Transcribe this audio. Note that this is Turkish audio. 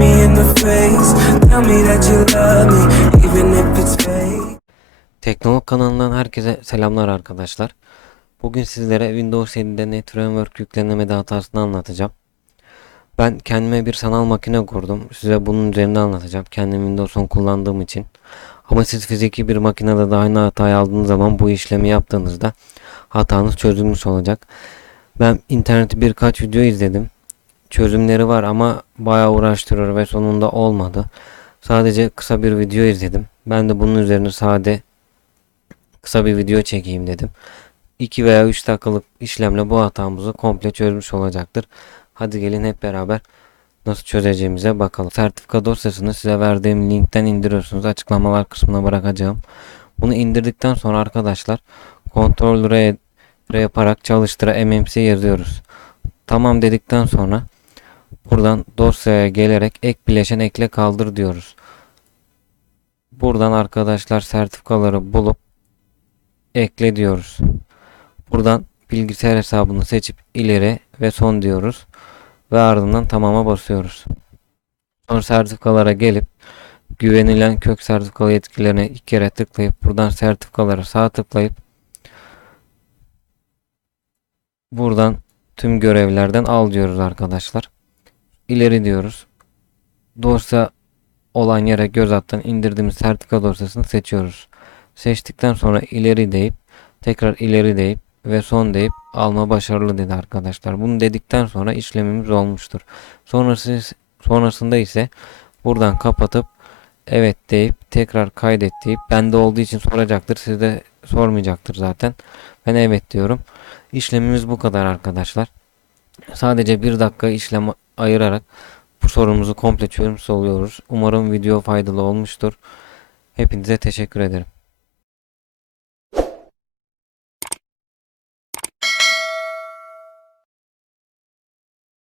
me in the face. Tell me that you love me, even if it's. Teknolog kanalından herkese selamlar arkadaşlar. Bugün sizlere Windows 7'de Net Framework yüklenemede hatasını anlatacağım. Ben kendime bir sanal makine kurdum. Size bunun üzerinde anlatacağım. Kendim Windows 10 kullandığım için. Ama siz fiziki bir makinede de aynı hatayı aldığınız zaman bu işlemi yaptığınızda hatanız çözülmüş olacak. Ben internette birkaç video izledim. Çözümleri var ama bayağı uğraştırıyor ve sonunda olmadı. Sadece kısa bir video izledim. Ben de bunun üzerine sade kısa bir video çekeyim dedim. 2 veya 3 dakikalık işlemle bu hatamızı komple çözmüş olacaktır. Hadi gelin hep beraber nasıl çözeceğimize bakalım. Sertifika dosyasını size verdiğim linkten indiriyorsunuz. Açıklamalar kısmına bırakacağım. Bunu indirdikten sonra arkadaşlar Ctrl R, R yaparak çalıştıra MMC yazıyoruz. Tamam dedikten sonra buradan dosyaya gelerek ek bileşen ekle kaldır diyoruz. Buradan arkadaşlar sertifikaları bulup ekle diyoruz. Buradan bilgisayar hesabını seçip ileri ve son diyoruz. Ve ardından tamama basıyoruz. Sonra sertifikalara gelip güvenilen kök sertifikalı yetkilerine iki kere tıklayıp buradan sertifikalara sağ tıklayıp buradan tüm görevlerden al diyoruz arkadaşlar. İleri diyoruz. Dosya olan yere göz attan indirdiğimiz sertifika dosyasını seçiyoruz. Seçtikten sonra ileri deyip tekrar ileri deyip ve son deyip alma başarılı dedi arkadaşlar. Bunu dedikten sonra işlemimiz olmuştur. Sonrası sonrasında ise buradan kapatıp evet deyip tekrar kaydet deyip bende olduğu için soracaktır. Sizde sormayacaktır zaten. Ben evet diyorum. İşlemimiz bu kadar arkadaşlar. Sadece bir dakika işlem ayırarak bu sorumuzu komple çözmüş oluyoruz. Umarım video faydalı olmuştur. Hepinize teşekkür ederim.